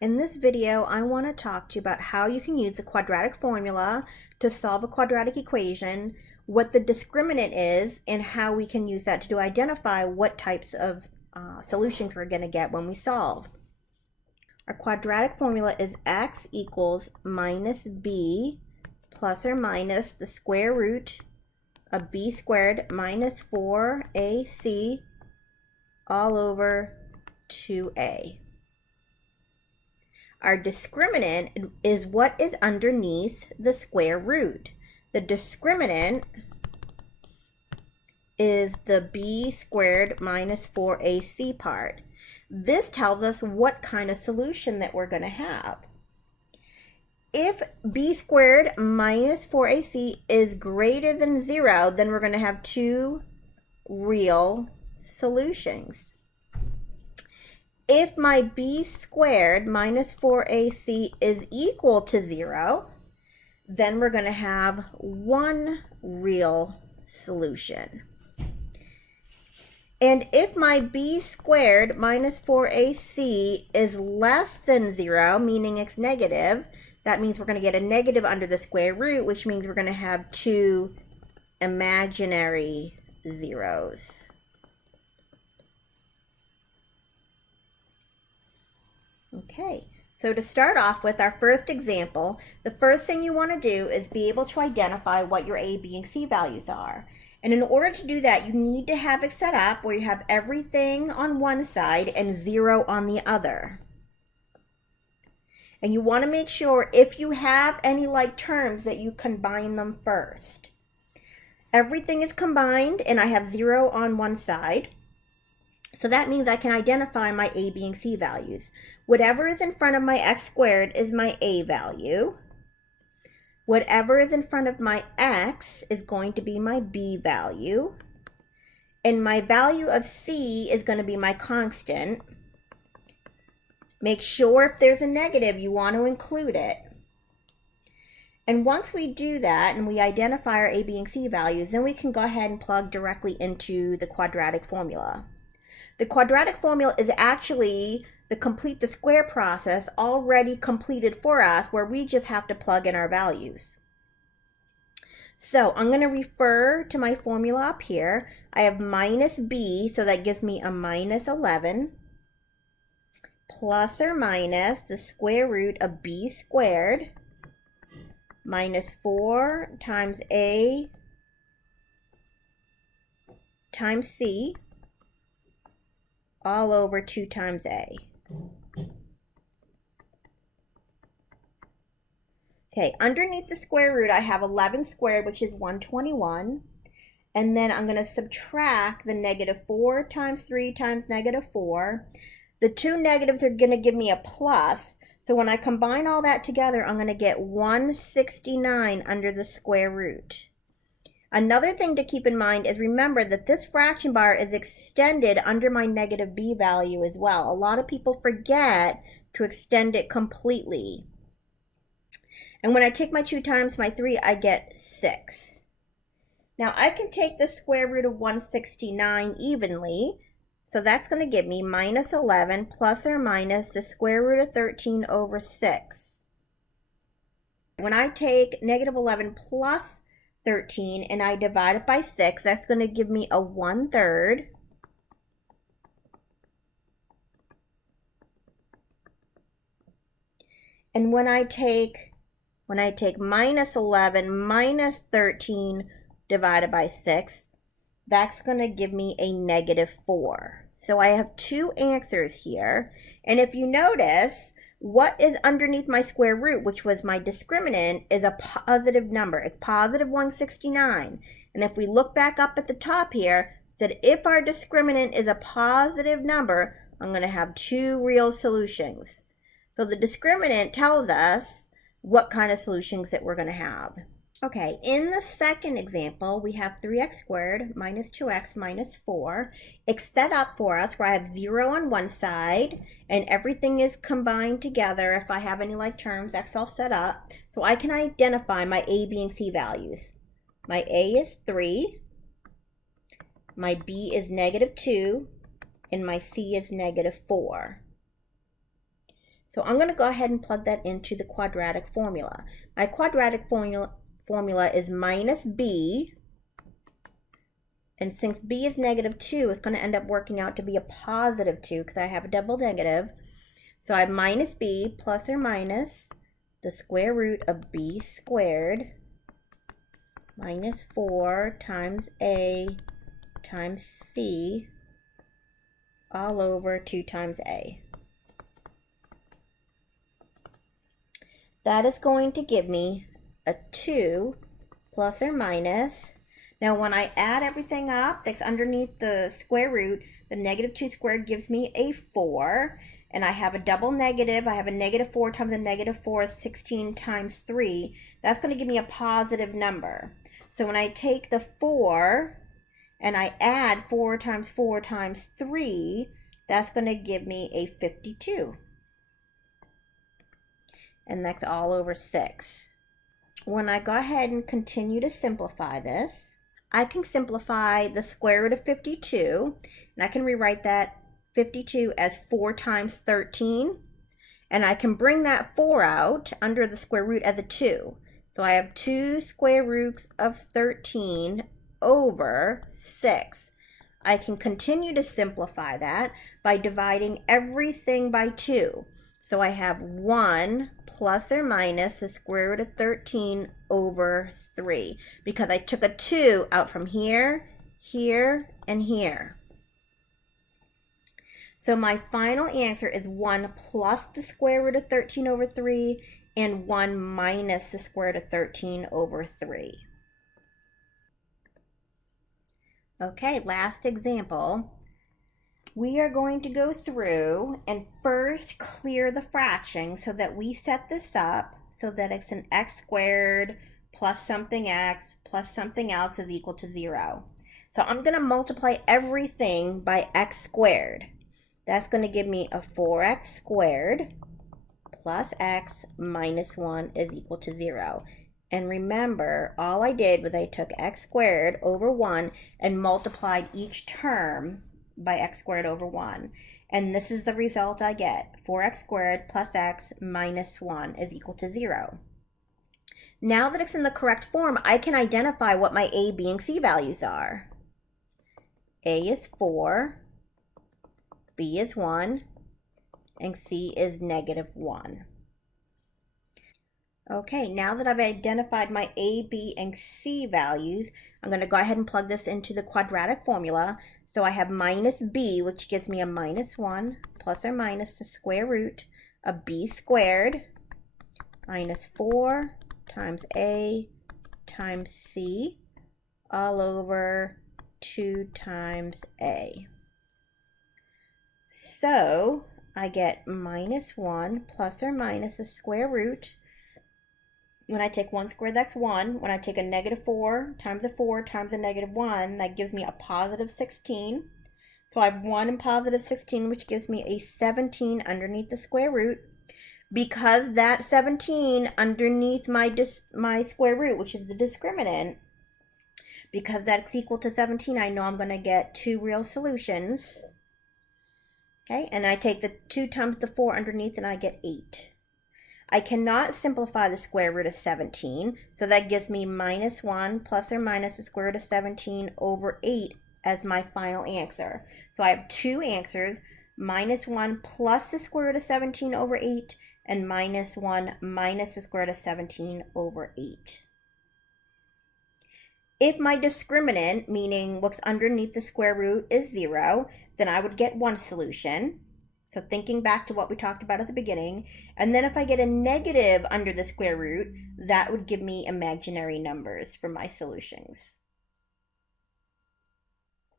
In this video, I want to talk to you about how you can use the quadratic formula to solve a quadratic equation, what the discriminant is, and how we can use that to identify what types of solutions we're going to get when we solve. Our quadratic formula is x equals minus b plus or minus the square root of b squared minus 4ac all over 2a. Our discriminant is what is underneath the square root. The discriminant is the b squared minus 4ac part. This tells us what kind of solution that we're going to have. If b squared minus 4ac is greater than 0, then we're going to have two real solutions. If my b squared minus 4ac is equal to 0, then we're going to have one real solution. And if my b squared minus 4ac is less than 0, meaning it's negative, that means we're going to get a negative under the square root, which means we're going to have two imaginary zeros. Okay, so to start off with our first example, the first thing you want to do is be able to identify what your a, b, and c values are. And in order to do that, you need to have it set up where you have everything on one side and 0 on the other. And you want to make sure if you have any like terms that you combine them first. Everything is combined and I have 0 on one side. So that means I can identify my a, b, and c values. Whatever is in front of my x squared is my a value. Whatever is in front of my x is going to be my b value. And my value of c is going to be my constant. Make sure if there's a negative, you want to include it. And once we do that and we identify our a, b, and c values, then we can go ahead and plug directly into the quadratic formula. The quadratic formula is actually the complete the square process already completed for us, where we just have to plug in our values. So I'm going to refer to my formula up here. I have minus b, so that gives me a minus 11, plus or minus the square root of b squared minus 4 times a times c all over 2 times a. Okay, underneath the square root, I have 11 squared, which is 121. And then I'm going to subtract the negative 4 times 3 times negative 4. The two negatives are going to give me a plus. So when I combine all that together, I'm going to get 169 under the square root. Another thing to keep in mind is remember that this fraction bar is extended under my negative b value as well. A lot of people forget to extend it completely. And when I take my 2 times my 3, I get 6. Now I can take the square root of 169 evenly. So that's going to give me minus 11 plus or minus the square root of 13 over 6. When I take negative 11 plus 13 and I divide it by 6, that's going to give me a 1/3. And when I take minus 11 minus 13 divided by 6, that's going to give me a negative 4. So I have two answers here. And if you notice, what is underneath my square root, which was my discriminant, is a positive number. It's positive 169. And if we look back up at the top here, it said if our discriminant is a positive number, I'm going to have two real solutions. So the discriminant tells us what kind of solutions that we're going to have. Okay, in the second example, we have 3x squared minus 2x minus 4. It's set up for us where I have 0 on one side and everything is combined together. If I have any like terms, that's all set up. So I can identify my a, b, and c values. My a is 3, my b is negative 2, and my c is negative 4. So I'm going to go ahead and plug that into the quadratic formula. My quadratic formula is minus b, and since b is -2, it's going to end up working out to be a +2 because I have a double negative. So I have minus b plus or minus the square root of b squared minus 4 times a times c all over 2 times a. That is going to give me a 2 plus or minus. Now when I add everything up that's underneath the square root, the -2 squared gives me a 4. And I have a double negative. I have a -4 times a -4 is 16 times 3. That's going to give me a positive number. So when I take the 4 and I add 4 times 4 times 3, that's going to give me a 52. And that's all over 6. When I go ahead and continue to simplify this, I can simplify the square root of 52, and I can rewrite that 52 as 4 times 13, and I can bring that 4 out under the square root as a 2. So I have 2 square roots of 13 over 6. I can continue to simplify that by dividing everything by 2. So I have 1 plus or minus the square root of 13 over 3, because I took a 2 out from here, here, and here. So my final answer is 1 plus the square root of 13 over 3 and 1 minus the square root of 13 over 3. Okay, last example. We are going to go through and first clear the fraction so that we set this up so that it's an x squared plus something x plus something else is equal to 0. So I'm going to multiply everything by x squared. That's going to give me a 4x squared plus x minus 1 is equal to 0. And remember, all I did was I took x squared over 1 and multiplied each term by x squared over 1. And this is the result I get. 4x squared plus x minus 1 is equal to 0. Now that it's in the correct form, I can identify what my a, b, and c values are. A is 4. B is 1, and C is -1. Okay, now that I've identified my A, B, and C values, I'm going to go ahead and plug this into the quadratic formula. So I have minus B, which gives me a -1 plus or minus the square root of B squared minus 4 times A times C all over 2 times A. So I get -1 plus or minus the square root. When I take 1 squared, that's 1. When I take a -4 times a 4 times a -1, that gives me a +16. So I have 1 and +16, which gives me a 17 underneath the square root. Because that 17 underneath my square root, which is the discriminant, because that's equal to 17, I know I'm going to get 2 real solutions. Okay, and I take the 2 times the 4 underneath and I get 8. I cannot simplify the square root of 17, so that gives me -1 plus or minus the square root of 17 over 8 as my final answer. So I have 2 answers, -1 plus the square root of 17 over 8 and -1 minus the square root of 17 over 8. If my discriminant, meaning what's underneath the square root, is 0, then I would get 1 solution. So thinking back to what we talked about at the beginning. And then if I get a negative under the square root, that would give me imaginary numbers for my solutions.